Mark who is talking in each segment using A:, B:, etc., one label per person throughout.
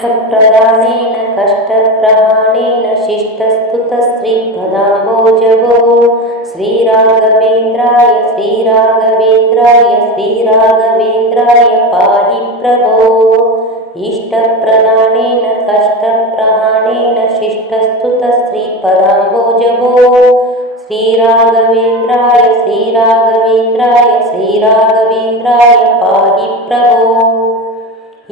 A: इष्टप्रदानेन कष्टप्रहाणेन शिष्टस्तुतस्त्रीपदाम्बोजगो श्रीराघवेन्द्राय श्रीराघवेन्द्राय श्रीराघवेन्द्राय पाहि प्रभो। इष्टप्रदानेन कष्टप्रहाणेन शिष्टस्तुतस्त्रीपदाम्बोजगो श्रीराघवेन्द्राय श्रीराघवेन्द्राय श्रीराघवेन्द्राय पाहि प्रभो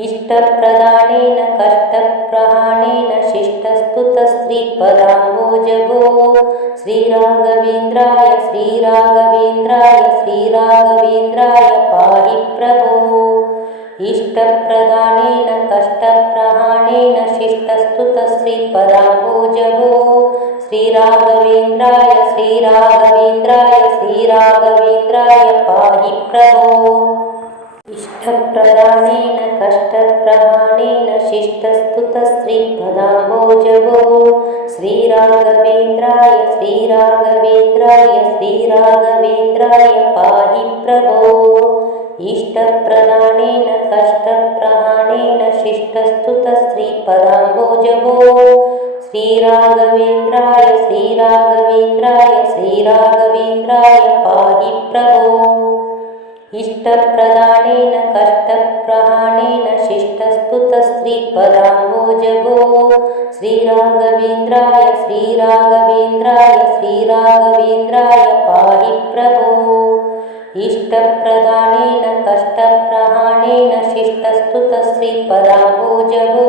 A: इष्टप्रदानेन कष्टप्रहाणेन शिष्टस्तुतस्त्रीपदाम्बोजगो। श्रीराघवेन्द्राय श्रीराघवेन्द्राय श्रीराघवेन्द्राय पाहि प्रभो। इष्टप्रदानेन कष्टप्रहाणेन शिष्टस्तुतश्रीपदाम्बोजगो श्रीराघवेन्द्राय श्रीराघवेन्द्राय श्रीराघवेन्द्राय पाहि प्रभो इष्टप्रदानेन कष्टप्रहाणेन शिष्टस्तुतस्त्रीपदाम्बोजगो श्रीराघवेन्द्राय श्रीराघवेन्द्राय श्रीराघवेन्द्राय पाहि प्रभो। इष्टप्रदानेन कष्टप्रहाणेन शिष्टस्तुतस्त्रीपदाम्बोजगो श्रीराघवेन्द्राय श्रीराघवेन्द्राय श्रीराघवेन्द्राय पाहि प्रभो इष्टप्रदानेन कष्टप्रहाणेन शिष्टस्तुतस्त्रीपदाम्बोजगो। श्रीराघवेन्द्राय श्रीराघवेन्द्राय श्रीराघवेन्द्राय पाहि प्रभो। इष्टप्रदानेन कष्टप्रहाणेन शिष्टस्तुतश्रीपदाम्बोजगो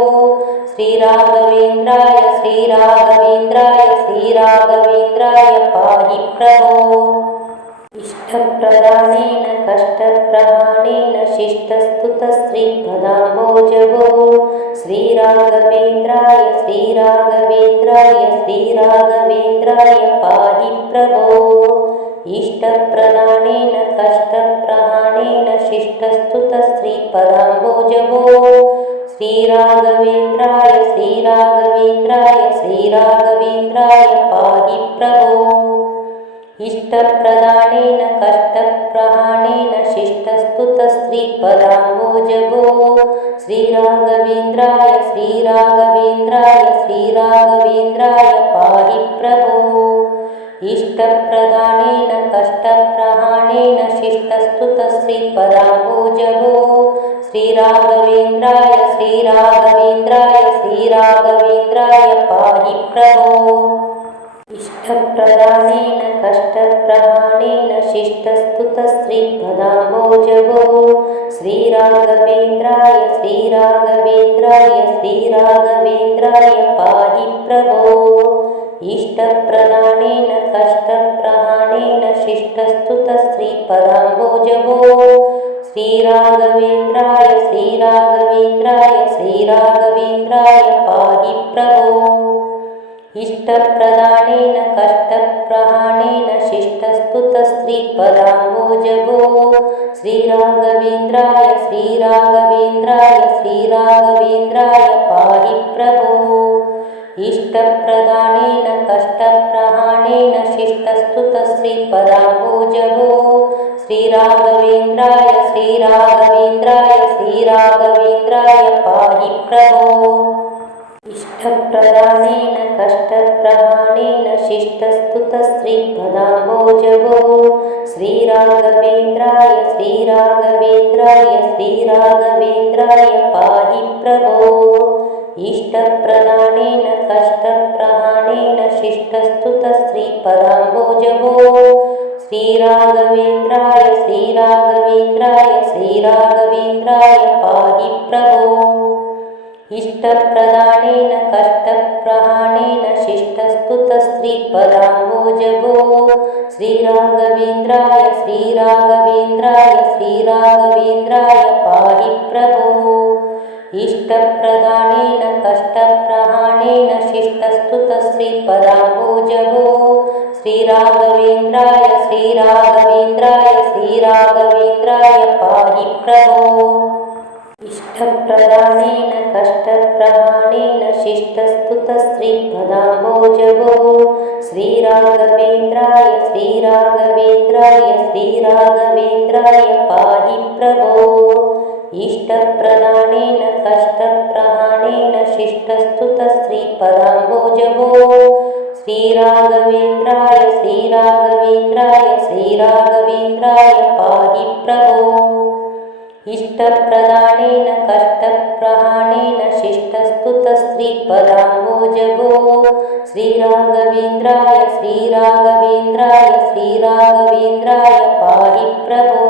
A: श्रीराघवेन्द्राय श्रीराघवेन्द्राय श्रीराघवेन्द्राय पाहि प्रभो इष्टप्रदानेन कष्टप्रहाणेन शिष्टस्तुतस्त्रीपदाम्बोजगो। श्रीराघवेन्द्राय श्रीराघवेन्द्राय श्रीराघवेन्द्राय पाहि प्रभो। इष्टप्रदानेन कष्टप्रहाणेन शिष्टस्तुतस्त्रीपदाम्बोजगो। श्रीराघवेन्द्राय श्रीराघवेन्द्राय श्रीराघवेन्द्राय पाहि प्रभो इष्टप्रदानेन कष्टप्रहाणेन शिष्टस्तुतस्त्रीपदाम्बोजगो श्रीराघवेन्द्राय श्रीराघवेन्द्राय श्रीराघवेन्द्राय पाहि प्रभो। इष्टप्रदानेन कष्टप्रहाणेन शिष्टस्तुतश्रीपदाम्बोजगो श्रीराघवेन्द्राय श्रीराघवेन्द्राय श्रीराघवेन्द्राय पाहि प्रभो इष्टप्रदानेन कष्टप्रहाणेन शिष्टस्तुतस्त्रीपदाम्बोजगो श्रीराघवेन्द्राय श्रीराघवेन्द्राय श्रीराघवेन्द्राय पाहि प्रभो। इष्टप्रदानेन कष्टप्रहाणेन शिष्टस्तुतस्त्रीपदाम्बोजगो श्रीराघवेन्द्राय श्रीराघवेन्द्राय श्रीराघवेन्द्राय पाहि प्रभो इष्टप्रदानेन कष्टप्रहाणेन शिष्टस्तुतस्त्रीपदाम्बोजगो। श्रीराघवेन्द्राय श्रीराघवेन्द्राय श्रीराघवेन्द्राय पाहि प्रभो। इष्टप्रदानेन कष्टप्रहाणेन शिष्टस्तुतश्रीपदाम्बोजगो श्रीराघवेन्द्राय श्रीराघवेन्द्राय श्रीराघवेन्द्राय पाहि प्रभो इष्टप्रदानेन कष्टप्रहाणेन शिष्टस्तुतस्त्रीपदाम्बोजगो श्रीराघवेन्द्राय श्रीराघवेन्द्राय श्रीराघवेन्द्राय पाहि प्रभो। इष्टप्रदानेन कष्टप्रहाणेन शिष्टस्तुतस्त्रीपदाम्बोजगो श्रीराघवेन्द्राय श्रीराघवेन्द्राय श्रीराघवेन्द्राय पाहि प्रभो इष्टप्रदानेन कष्टप्रहाणेन शिष्टस्तुतस्त्रीपदाम्बोजगो श्रीराघवेन्द्राय श्रीराघवेन्द्राय श्रीराघवेन्द्राय पाहि प्रभो। इष्टप्रदानेन कष्टप्रहाणेन शिष्टस्तुतश्रीपदाम्बोजगो श्रीराघवेन्द्राय श्रीराघवेन्द्राय श्रीराघवेन्द्राय पाहि प्रभो इष्टप्रदानेन कष्टप्रहाणेन शिष्टस्तुतस्त्रीपदाम्बोजगो श्रीराघवेन्द्राय श्रीराघवेन्द्राय श्रीराघवेन्द्राय पाहि प्रभो। इष्टप्रदानेन कष्टप्रहाणेन शिष्टस्तुतश्रीपदाम्बोजभो श्रीराघवेन्द्राय श्रीराघवेन्द्राय श्रीराघवेन्द्राय पाहि प्रभो इष्टप्रदानेन कष्टप्रहाणेन शिष्टस्तुतश्रीपदाम्बोजभो श्रीराघवेन्द्राय श्रीराघवेन्द्राय श्रीराघवेन्द्राय पाहि प्रभो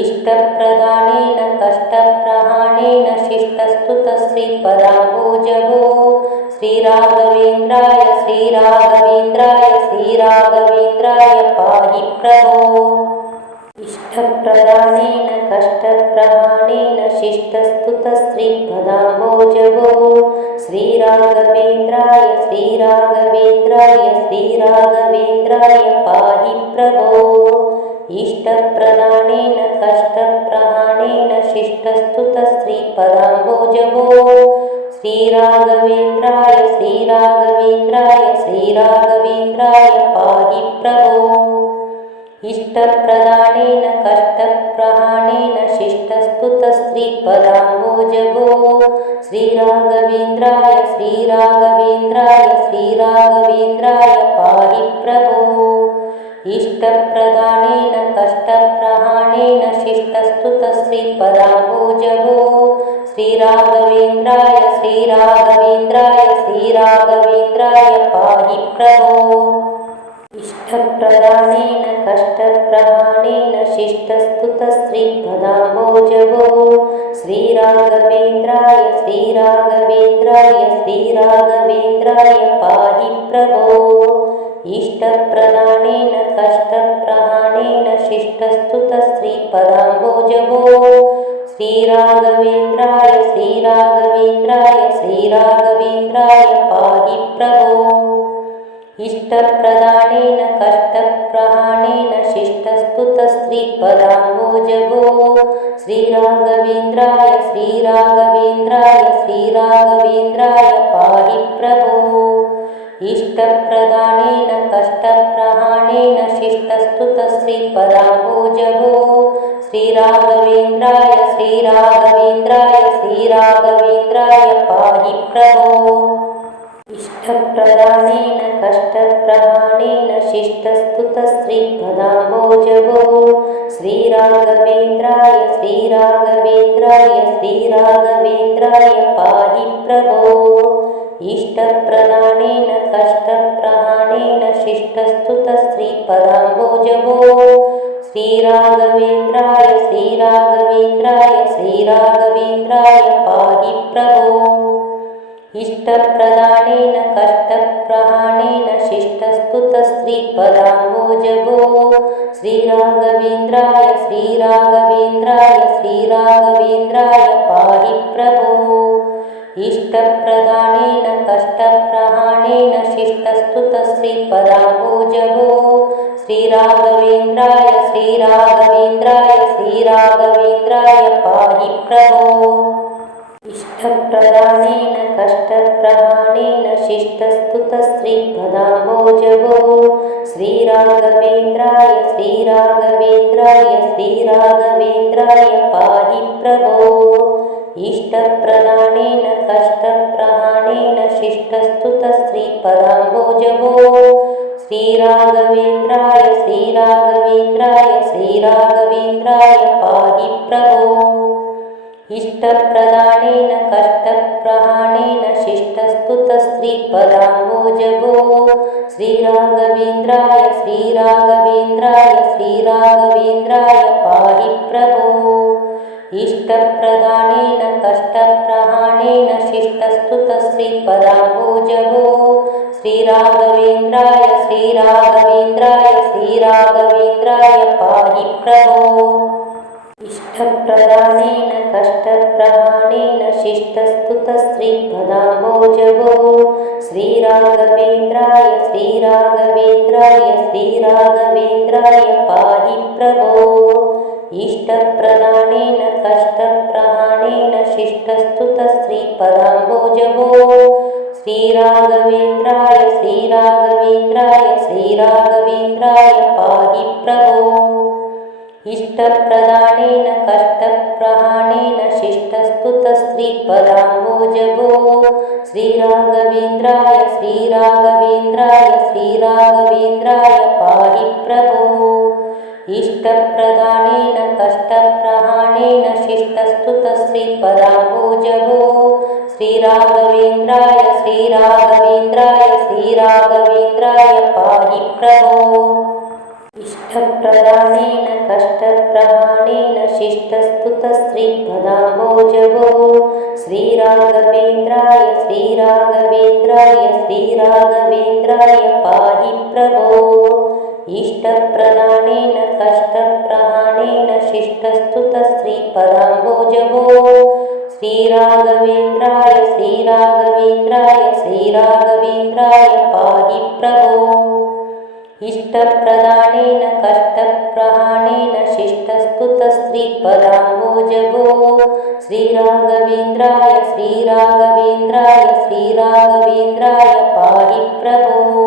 A: इष्टप्रदानेन कष्टप्रहाणेन शिष्टस्तुतश्रीपदाम्बोजभो श्रीराघवेन्द्राय श्रीराघवेन्द्राय श्रीराघवेन्द्राय पाहि प्रभो इष्टप्रदानेन कष्टप्रहाणेन शिष्टस्तुतस्त्रीपदाम्बोजभो श्रीराघवेन्द्राय श्रीराघवेन्द्राय श्रीराघवेन्द्राय पाहि प्रभो। इष्टप्रदानेन कष्टप्रहाणेन शिष्टस्तुतस्त्रीपदाम्बोजभो श्रीराघवेन्द्राय श्रीराघवेन्द्राय श्रीराघवेन्द्राय पाहि प्रभो इष्टप्रदानेन कष्टप्रहाणेन शिष्टस्तुतस्त्रीपदाम्बोजभो श्रीराघवेन्द्राय श्रीराघवेन्द्राय श्रीराघवेन्द्राय पाहि प्रभो। इष्टप्रदानेन कष्टप्रहाणेन शिष्टस्तुतश्रीपदाम्बोजभो श्रीराघवेन्द्राय श्रीराघवेन्द्राय श्रीराघवेन्द्राय पाहि प्रभो इष्टप्रदानेन कष्टप्रहाणेन शिष्टस्तुतस्त्रीपदाम्बोजभो श्रीराघवेन्द्राय श्रीराघवेन्द्राय श्रीराघवेन्द्राय पाहि प्रभो। इष्टप्रदानेन कष्टप्रहाणेन शिष्टस्तुतस्त्रीपदाम्बोजभो श्रीराघवेन्द्राय श्रीराघवेन्द्राय श्रीराघवेन्द्राय पाहि प्रभो इष्टप्रदानेन कष्टप्रहाणेन शिष्टस्तुतस्त्रीपदाम्बोजभो। श्रीराघवेन्द्राय श्रीराघवेन्द्राय श्रीराघवेन्द्राय पाहि प्रभो। इष्टप्रदानेन कष्टप्रहाणेन शिष्टस्तुतश्रीपदाम्बोजभो श्रीराघवेन्द्राय श्रीराघवेन्द्राय श्रीराघवेन्द्राय पाहि प्रभो इष्टप्रदानेन कष्टप्रहाणेन शिष्टस्तुतस्त्रीपदाम्बोजभो श्रीराघवेन्द्राय श्रीराघवेन्द्राय श्रीराघवेन्द्राय पाहि प्रभो। इष्टप्रदानेन कष्टप्रहाणेन शिष्टस्तुतस्त्रीपदाम्बोजभो श्रीराघवेन्द्राय श्रीराघवेन्द्राय श्रीराघवेन्द्राय पाहि प्रभो इष्टप्रदानेन कष्टप्रहाणेन शिष्टस्तुतस्त्रीपदाम्बोजभो श्रीराघवेन्द्राय श्रीराघवेन्द्राय श्रीराघवेन्द्राय पाहि प्रभो। इष्टप्रदानेन कष्टप्रहाणेन शिष्टस्तुतश्रीपदाम्बोजभो श्रीराघवेन्द्राय श्रीराघवेन्द्राय श्रीराघवेन्द्राय पाहि प्रभो इष्टप्रदानेन कष्टप्रहाणेन शिष्टस्तुतस्त्रीपदाम्बोजभो श्रीराघवेन्द्राय श्रीराघवेन्द्राय श्रीराघवेन्द्राय पाहि प्रभो। इष्टप्रदानेन कष्टप्रहाणेन शिष्टस्तुतस्त्रीपदाम्बोजभो श्रीराघवेन्द्राय श्रीराघवेन्द्राय श्रीराघवेन्द्राय पाहि प्रभो इष्टप्रदानेन कष्टप्रहाणेन शिष्टस्तुतस्त्रीपदाम्बोजभो श्रीराघवेन्द्राय श्रीराघवेन्द्राय श्रीराघवेन्द्राय पाहि प्रभो। इष्टप्रदानेन कष्टप्रहाणेन शिष्टस्तुतश्रीपदाम्बोजभो श्रीराघवेन्द्राय श्रीराघवेन्द्राय श्रीराघवेन्द्राय पाहि प्रभो इष्टप्रदानेन कष्टप्रहाणेन शिष्टस्तुतस्त्रीपदाम्बोजभो श्रीराघवेन्द्राय श्रीराघवेन्द्राय श्रीराघवेन्द्राय पाहि प्रभो इष्टप्रदानेन कष्टप्रहाणेन शिष्टस्तुतस्त्रीपदाम्बोजभो श्रीराघवेन्द्राय श्रीराघवेन्द्राय श्रीराघवेन्द्राय पाहि प्रभो इष्टप्रदानेन कष्टप्रहाणेन शिष्टस्तुतस्त्रीपदाम्बोजभो श्रीराघवेन्द्राय श्रीराघवेन्द्राय श्रीराघवेन्द्राय पाहि प्रभो। इष्टप्रदानेन कष्टप्रहाणेन शिष्टस्तुतश्रीपदाम्बोजभो श्रीराघवेन्द्राय श्रीराघवेन्द्राय श्रीराघवेन्द्राय पाहि प्रभो इष्टप्रदानेन कष्टप्रहाणेन शिष्टस्तुतस्त्रीपदाम्बोजभो श्रीराघवेन्द्राय श्रीराघवेन्द्राय श्रीराघवेन्द्राय पाहि प्रभो। इष्टप्रदानेन कष्टप्रहाणेन शिष्टस्तुतस्त्रीपदाम्बोजभो श्रीराघवेन्द्राय श्रीराघवेन्द्राय श्रीराघवेन्द्राय पाहि प्रभो इष्टप्रदानेन कष्टप्रहाणेन शिष्टस्तुतस्त्रीपदाम्बोजभो श्रीराघवेन्द्राय श्रीराघवेन्द्राय श्रीराघवेन्द्राय पाहि प्रभो।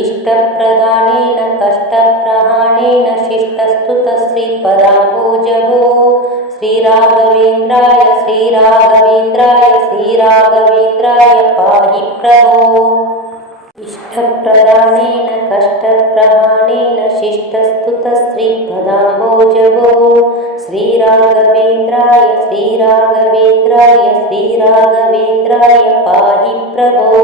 A: इष्टप्रदानेन कष्टप्रहाणेन शिष्टस्तुतश्रीपदाम्बोजभो श्रीराघवेन्द्राय श्रीराघवेन्द्राय श्रीराघवेन्द्राय पाहि प्रभो इष्टप्रदानेन कष्टप्रहाणेन शिष्टस्तुतस्त्रीपदाम्बोजभो श्रीराघवेन्द्राय श्रीराघवेन्द्राय श्रीराघवेन्द्राय पाहि प्रभो।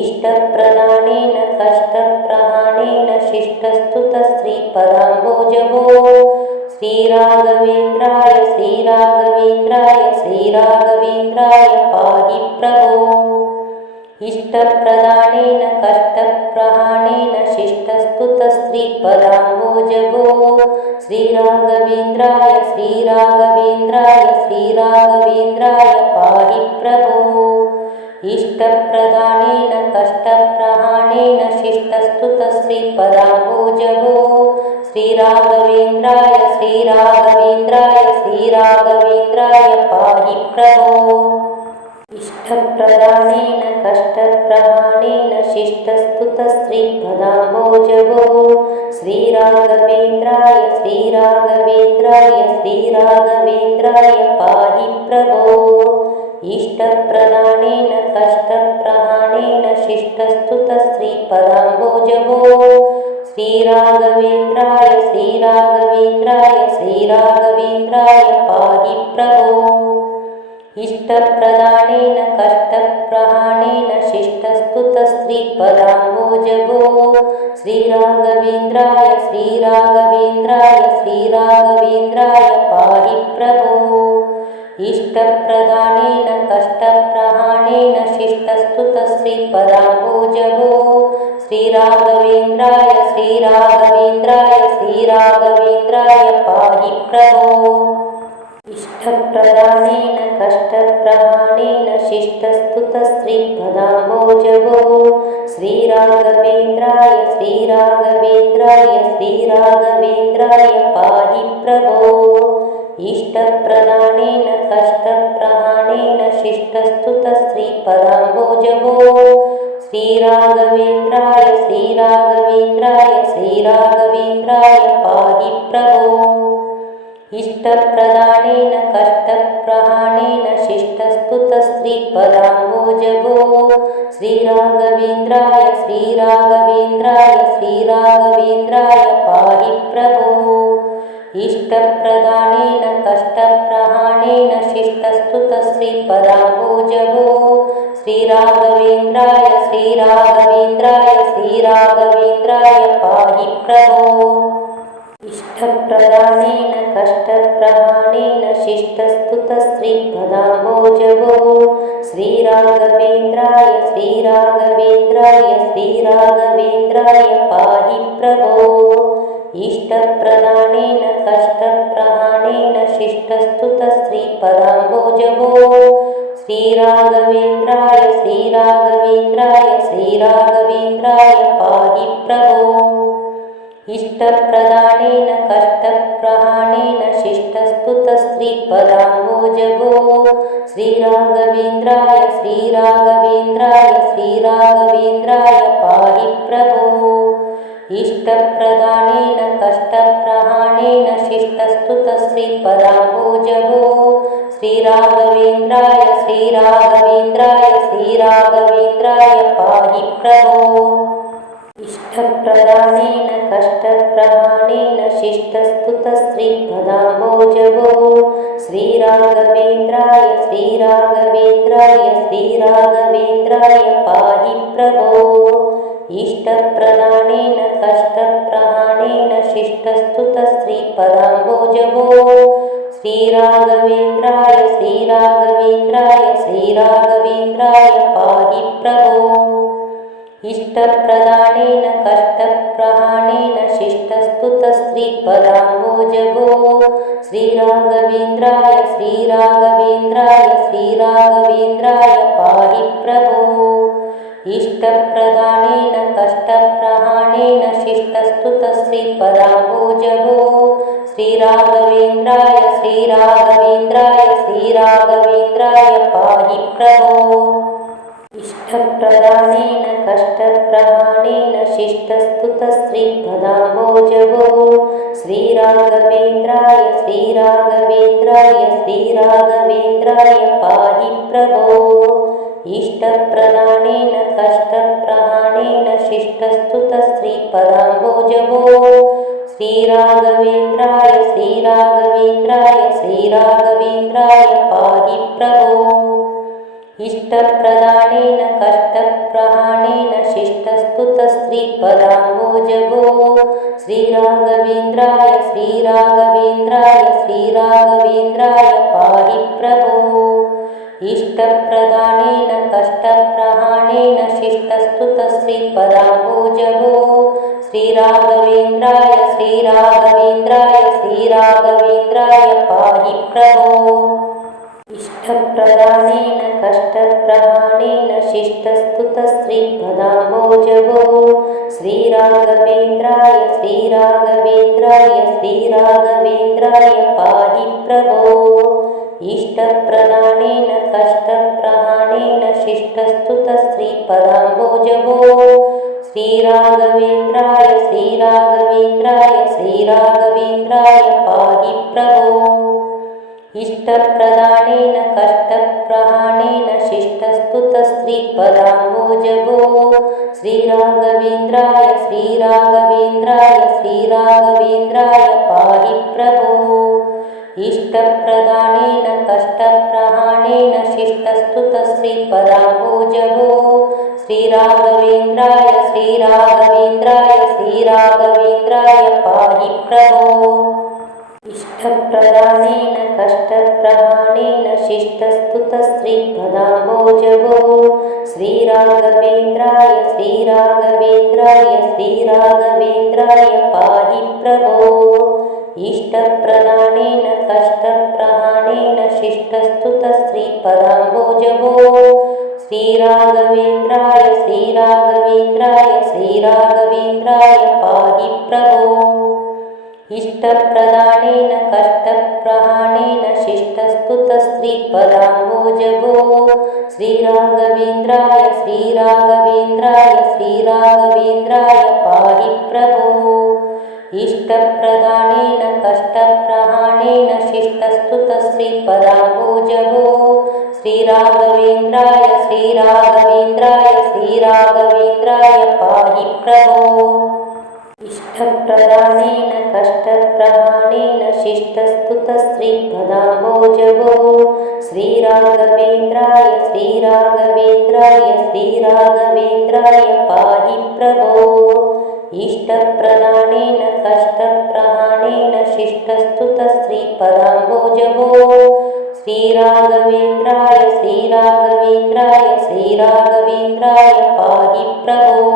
A: इष्टप्रदानेन कष्टप्रहाणेन शिष्टस्तुतस्त्रीपदाम्बोजभो श्रीराघवेन्द्राय श्रीराघवेन्द्राय श्रीराघवेन्द्राय पाहि प्रभो इष्टप्रदानेन कष्टप्रहाणेन शिष्टस्तुतस्त्रीपदाम्बोजभो श्रीराघवेन्द्राय श्रीराघवेन्द्राय श्रीराघवेन्द्राय पाहि प्रभो। इष्टप्रदानेन कष्टप्रहाणेन शिष्टस्तुतश्रीपदाम्बोजभो श्रीराघवेन्द्राय श्रीराघवेन्द्राय श्रीराघवेन्द्राय पाहि प्रभो इष्टप्रदानेन कष्टप्रहाणेन शिष्टस्तुतस्त्रीपदाम्बोजभो श्रीराघवेन्द्राय श्रीराघवेन्द्राय श्रीराघवेन्द्राय पाहि प्रभो। इष्टप्रदानेन कष्टप्रहाणेन शिष्टस्तुतस्त्रीपदाम्बोजभो श्रीराघवेन्द्राय श्रीराघवेन्द्राय श्रीराघवेन्द्राय पाहि प्रभो इष्टप्रदानेन कष्टप्रहाणेन शिष्टस्तुतस्त्रीपदाम्बोजभो श्रीराघवेन्द्राय श्रीराघवेन्द्राय श्रीराघवेन्द्राय पाहि प्रभो। इष्टप्रदानेन कष्टप्रहाणेन शिष्टस्तुतश्रीपदाम्बोजभो श्रीराघवेन्द्राय श्रीराघवेन्द्राय श्रीराघवेन्द्राय पाहि प्रभो इष्टप्रदानेन कष्टप्रहाणेन शिष्टस्तुतस्त्रीपदाम्बोजभो श्रीराघवेन्द्राय श्रीराघवेन्द्राय श्रीराघवेन्द्राय पाहि प्रभो। इष्टप्रदानेन कष्टप्रहाणेन शिष्टस्तुतस्त्रीपदाम्बोजभो श्रीराघवेन्द्राय श्रीराघवेन्द्राय श्रीराघवेन्द्राय पाहि प्रभो इष्टप्रदानेन कष्टप्रहाणेन शिष्टस्तुतस्त्रीपदाम्बोजभो श्रीराघवेन्द्राय श्रीराघवेन्द्राय श्रीराघवेन्द्राय पाहि प्रभो इष्टप्रदानेन कष्टप्रहाणेन शिष्टस्तुतश्रीपदाम्बोजभो श्रीराघवेन्द्राय श्रीराघवेन्द्राय श्रीराघवेन्द्राय पाहि प्रभो इष्टप्रदानेन कष्टप्रहाणेन शिष्टस्तुतस्त्रीपदाम्बोजभो श्रीराघवेन्द्राय श्रीराघवेन्द्राय श्रीराघवेन्द्राय पाहि प्रभो। इष्टप्रदानेन कष्टप्रहाणेन शिष्टस्तुतस्त्रीपदाम्बोजभो श्रीराघवेन्द्राय श्रीराघवेन्द्राय श्रीराघवेन्द्राय पाहि प्रभो इष्टप्रदानेन कष्टप्रहाणेन शिष्टस्तुतस्त्रीपदाम्बोजभो। श्रीराघवेन्द्राय श्रीराघवेन्द्राय श्रीराघवेन्द्राय पाहि प्रभो। इष्टप्रदानेन कष्टप्रहाणेन शिष्टस्तुतश्रीपदाम्बोजगो श्रीराघवेन्द्राय श्रीराघवेन्द्राय श्रीराघवेन्द्राय पाहि प्रभो इष्टप्रदानेन कष्टप्रहाणेन शिष्टस्तुतश्रीपदाम्बोजगो श्रीराघवेन्द्राय श्रीराघवेन्द्राय श्रीराघवेन्द्राय पाहि प्रभो। इष्टप्रदानेन कष्टप्रहाणेन शिष्टस्तुतश्रीपदाम्बोजगो श्रीराघवेन्द्राय श्रीराघवेन्द्राय श्रीराघवेन्द्राय पाहि प्रभो इष्टप्रदानेन कष्टप्रहाणेन शिष्टस्तुतश्रीपदाम्बोजगो श्रीराघवेन्द्राय श्रीराघवेन्द्राय श्रीराघवेन्द्राय पाहि प्रभो। इष्टप्रदानेन कष्टप्रहाणेन शिष्टस्तुतश्रीपदाम्बोजगो श्रीराघवेन्द्राय श्रीराघवेन्द्राय श्रीराघवेन्द्राय पाहि प्रभो इष्टप्रदानेन कष्टप्रहाणेन शिष्टस्तुतश्रीपदाम्बोजगो श्रीराघवेन्द्राय श्रीराघवेन्द्राय श्रीराघवेन्द्राय पाहि प्रभो। इष्टप्रदानेन कष्टप्रहाणेन शिष्टस्तुतश्रीपदाम्बोजगो श्रीराघवेन्द्राय श्रीराघवेन्द्राय श्रीराघवेन्द्राय पाहि प्रभो इष्टप्रदानेन कष्टप्रहाणेन शिष्टस्तुतश्रीपदाम्बोजगो श्रीराघवेन्द्राय श्रीराघवेन्द्राय श्रीराघवेन्द्राय पाहि प्रभो। इष्टप्रदानेन कष्टप्रहाणेन शिष्टस्तुतश्रीपदाम्बोजगो श्रीराघवेन्द्राय श्रीराघवेन्द्राय श्रीराघवेन्द्राय पाहि प्रभो इष्टप्रदानेन कष्टप्रहाणेन शिष्टस्तुतश्रीपदाम्बोजगो श्रीराघवेन्द्राय श्रीराघवेन्द्राय श्रीराघवेन्द्राय पाहि प्रभो। इष्टप्रदानेन कष्टप्रहाणेन शिष्टस्तुतश्रीपदाम्बोजगो श्रीराघवेन्द्राय श्रीराघवेन्द्राय श्रीराघवेन्द्राय पाहि प्रभो इष्टप्रदानेन कष्टप्रहाणेन शिष्टस्तुतश्रीपदाम्बोजगो श्रीराघवेन्द्राय श्रीराघवेन्द्राय श्रीराघवेन्द्राय पाहि प्रभो। इष्टप्रदानेन कष्टप्रहाणेन शिष्टस्तुतश्रीपदाम्बोजगो श्रीराघवेन्द्राय श्रीराघवेन्द्राय श्रीराघवेन्द्राय पाहि प्रभो इष्टप्रदानेन कष्टप्रहाणेन शिष्टस्तुतश्रीपदाम्बोजगो श्रीराघवेन्द्राय श्रीराघवेन्द्राय श्रीराघवेन्द्राय पाहि प्रभो। इष्टप्रदानेन कष्टप्रहाणेन शिष्टस्तुतश्रीपदाम्बोजगो श्रीराघवेन्द्राय श्रीराघवेन्द्राय श्रीराघवेन्द्राय पाहि प्रभो इष्टप्रदानेन कष्टप्रहाणेन शिष्टस्तुतश्रीपदाम्बोजगो श्रीराघवेन्द्राय श्रीराघवेन्द्राय श्रीराघवेन्द्राय पाहि प्रभो। इष्टप्रदानेन कष्टप्रहाणेन शिष्टस्तुतश्रीपदाम्बोजगो श्रीराघवेन्द्राय श्रीराघवेन्द्राय श्रीराघवेन्द्राय पाहि प्रभो इष्टप्रदानेन कष्टप्रहाणेन शिष्टस्तुतश्रीपदाम्बोजगो श्रीराघवेन्द्राय श्रीराघवेन्द्राय श्रीराघवेन्द्राय पाहि प्रभो। इष्टप्रदानेन कष्टप्रहाणेन शिष्टस्तुतश्रीपदाम्बोजगो श्रीराघवेन्द्राय श्रीराघवेन्द्राय श्रीराघवेन्द्राय पाहि प्रभो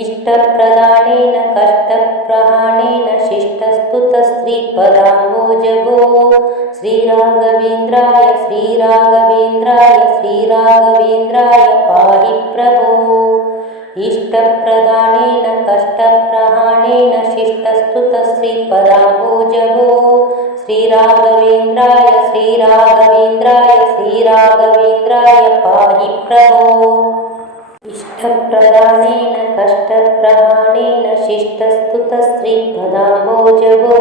A: इष्टप्रदानेन कष्टप्रहाणेन शिष्टस्तुतश्रीपदाम्बोजगो श्रीराघवेन्द्राय श्रीराघवेन्द्राय श्रीराघवेन्द्राय पाहि प्रभो। इष्टप्रदानेन कष्टप्रहाणेन शिष्टस्तुतश्रीपदाम्बोजगो श्रीराघवेन्द्राय श्रीराघवेन्द्राय श्रीराघवेन्द्राय पाहि प्रभो इष्टप्रदानेन कष्टप्रहाणेन शिष्टस्तुतश्रीपदाम्बोजगो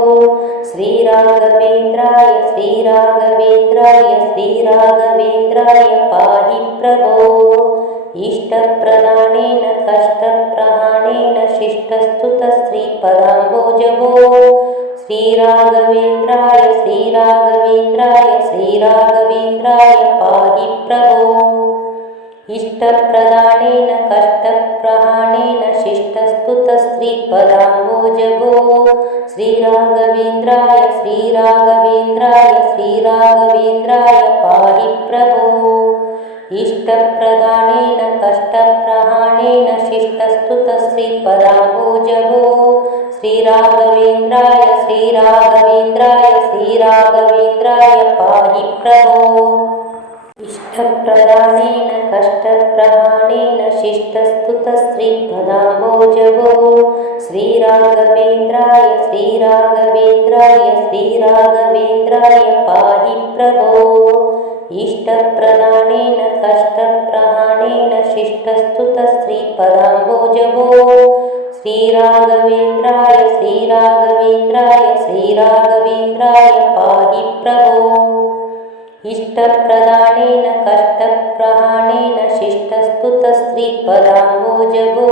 A: श्रीराघवेन्द्राय श्रीराघवेन्द्राय श्रीराघवेन्द्राय पाहि प्रभो। इष्टप्रदानेन कष्टप्रहाणेन शिष्टस्तुतश्रीपदाम्बोजगो श्रीराघवेन्द्राय श्रीराघवेन्द्राय श्रीराघवेन्द्राय पाहि प्रभो इष्टप्रदानेन कष्टप्रहाणेन शिष्टस्तुतस्त्रीपदाम्बोजगो। श्रीराघवेन्द्राय श्रीराघवेन्द्राय श्रीराघवेन्द्राय पाहि प्रभो। इष्टप्रदानेन कष्टप्रहाणेन शिष्टस्तुतश्रीपदाम्बोजगो श्रीराघवेन्द्राय श्रीराघवेन्द्राय श्रीराघवेन्द्राय पाहि प्रभो इष्टप्रदानेन कष्टप्रहाणेन शिष्टस्तुतस्त्रीपदाम्बोजगो श्रीराघवेन्द्राय श्रीराघवेन्द्राय श्रीराघवेन्द्राय पाहि प्रभो। इष्टप्रदानेन कष्टप्रहाणेन शिष्टस्तुतस्त्रीपदाम्बोजगो श्रीराघवेन्द्राय श्रीराघवेन्द्राय श्रीराघवेन्द्राय पाहि प्रभो इष्टप्रदानेन कष्टप्रहाणेन शिष्टस्तुतस्त्रीपदाम्बोजगो।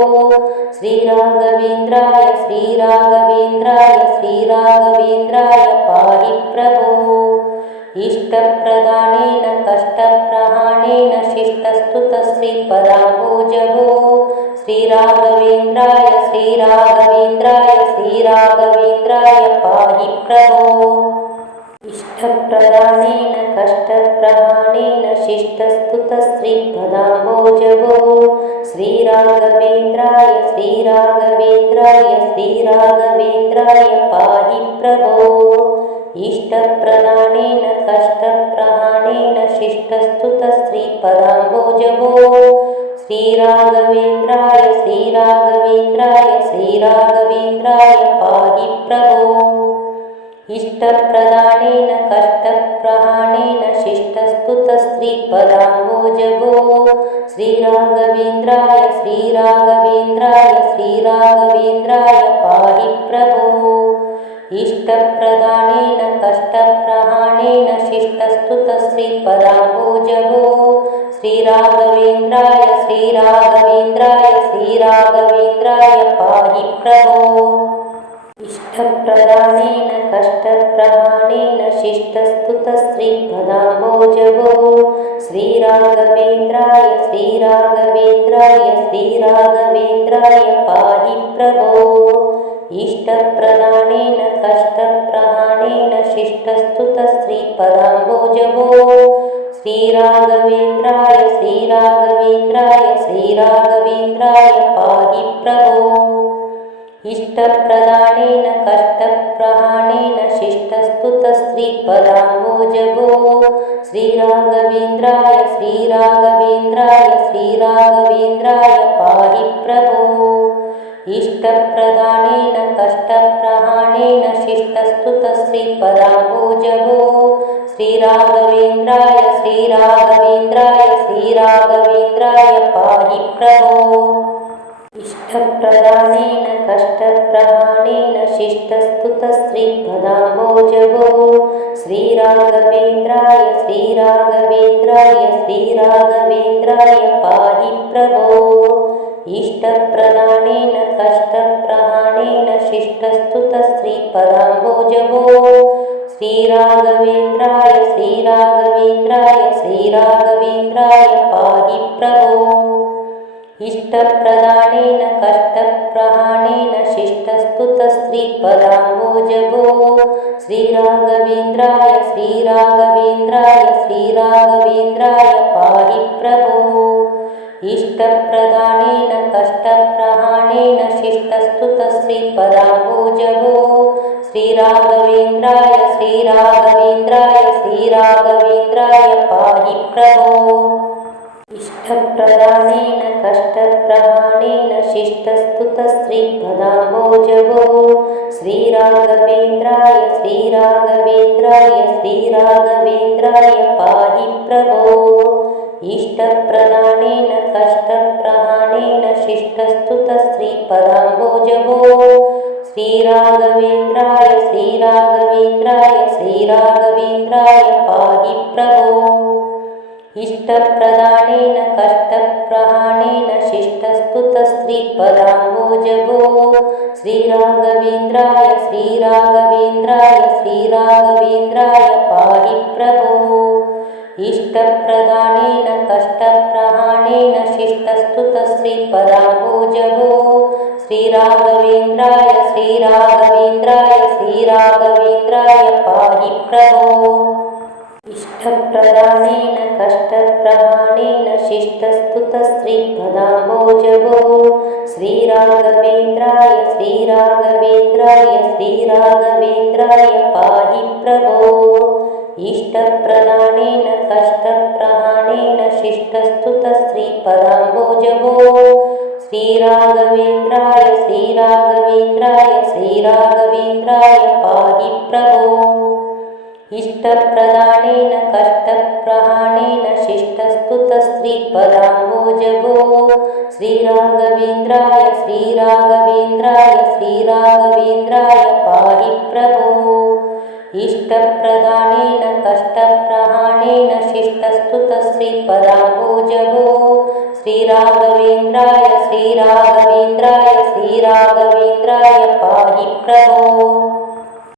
A: श्रीराघवेन्द्राय श्रीराघवेन्द्राय श्रीराघवेन्द्राय पाहि प्रभो। इष्टप्रदानेन कष्टप्रहाणेन शिष्टस्तुतश्रीपदाम्बोजगो श्रीराघवेन्द्राय श्रीराघवेन्द्राय श्रीराघवेन्द्राय पाहि प्रभो इष्टप्रदानेन कष्टप्रहाणेन शिष्टस्तुतस्त्रीपदाम्बोजगो। श्रीराघवेन्द्राय श्रीराघवेन्द्राय श्रीराघवेन्द्राय पाहि प्रभो। इष्टप्रदानेन कष्टप्रहाणेन शिष्टस्तुतस्त्रीपदाम्बोजगो। श्रीराघवेन्द्राय श्रीराघवेन्द्राय श्रीराघवेन्द्राय पाहि प्रभो इष्टप्रदानेन कष्टप्रहाणेन शिष्टस्तुतस्त्रीपदाम्बोजगो श्रीराघवेन्द्राय श्रीराघवेन्द्राय श्रीराघवेन्द्राय पाहि प्रभो। इष्टप्रदानेन कष्टप्रहाणेन शिष्टस्तुतश्रीपदाम्बोजगो श्रीराघवेन्द्राय श्रीराघवेन्द्राय श्रीराघवेन्द्राय पाहि प्रभो इष्टप्रदानेन कष्टप्रहाणेन शिष्टस्तुतस्त्रीपदाम्बोजगो। श्रीराघवेन्द्राय श्रीराघवेन्द्राय श्रीराघवेन्द्राय पाहि प्रभो। इष्टप्रदानेन कष्टप्रहाणेन शिष्टस्तुतस्त्रीपदाम्बोजगो। श्रीराघवेन्द्राय श्रीराघवेन्द्राय श्रीराघवेन्द्राय पाहि प्रभो इष्टप्रदानेन कष्टप्रहाणेन शिष्टस्तुतस्त्रीपदाम्बोजगो श्रीराघवेन्द्राय श्रीराघवेन्द्राय श्रीराघवेन्द्राय पाहि प्रभो। इष्टप्रदानेन कष्टप्रहाणेन शिष्टस्तुतश्रीपदाम्बोजगो श्रीराघवेन्द्राय श्रीराघवेन्द्राय श्रीराघवेन्द्राय पाहि प्रभो इष्टप्रदानेन कष्टप्रहाणेन शिष्टस्तुतस्त्रीपदाम्बोजगो श्रीराघवेन्द्राय श्रीराघवेन्द्राय श्रीराघवेन्द्राय पाहि प्रभो। इष्टप्रदानेन कष्टप्रहाणेन शिष्टस्तुतस्त्रीपदाम्बोजगो श्रीराघवेन्द्राय श्रीराघवेन्द्राय श्रीराघवेन्द्राय पाहि प्रभो इष्टप्रदानेन कष्टप्रहाणेन शिष्टस्तुतस्त्रीपदाम्बोजगो श्रीराघवेन्द्राय श्रीराघवेन्द्राय श्रीराघवेन्द्राय पाहि प्रभो। इष्टप्रदानेन कष्टप्रहाणेन शिष्टस्तुतश्रीपदाम्बोजगो श्रीराघवेन्द्राय श्रीराघवेन्द्राय श्रीराघवेन्द्राय पाहि प्रभो इष्टप्रदानेन कष्टप्रहाणेन शिष्टस्तुतस्त्रीपदाम्बोजगो। श्रीराघवेन्द्राय श्रीराघवेन्द्राय श्रीराघवेन्द्राय पाहि प्रभो इष्टप्रदानेन कष्टप्रहाणेन शिष्टस्तुतश्रीपदाम्बोजभो श्रीराघवेन्द्राय श्रीराघवेन्द्राय श्रीराघवेन्द्राय पाहि प्रभो इष्टप्रदानेन कष्टप्रहाणेन शिष्टस्तुतश्रीपदाम्बोजभो श्रीराघवेन्द्राय श्रीराघवेन्द्राय श्रीराघवेन्द्राय पाहि प्रभो। इष्टप्रदानेन कष्टप्रहाणेन शिष्टस्तुतश्रीपदाम्बोजभो श्रीराघवेन्द्राय श्रीराघवेन्द्राय श्रीराघवेन्द्राय पाहि प्रभो इष्टप्रदानेन कष्टप्रहाणेन शिष्टस्तुतश्रीपदाम्बोजभो श्रीराघवेन्द्राय श्रीराघवेन्द्राय श्रीराघवेन्द्राय पाहि प्रभो। इष्टप्रदानेन कष्टप्रहाणेन शिष्टस्तुतश्रीपदाम्बोजभो श्रीराघवेन्द्राय श्रीराघवेन्द्राय श्रीराघवेन्द्राय पाहि प्रभो इष्टप्रदानेन कष्टप्रहाणेन शिष्टस्तुतश्रीपदाम्बोजभो श्रीराघवेन्द्राय श्रीराघवेन्द्राय श्रीराघवेन्द्राय पाहि प्रभो। इष्टप्रदानेन कष्टप्रहाणेन शिष्टस्तुतश्रीपदाम्बोजभो श्रीराघवेन्द्राय श्रीराघवेन्द्राय श्रीराघवेन्द्राय पाहि प्रभो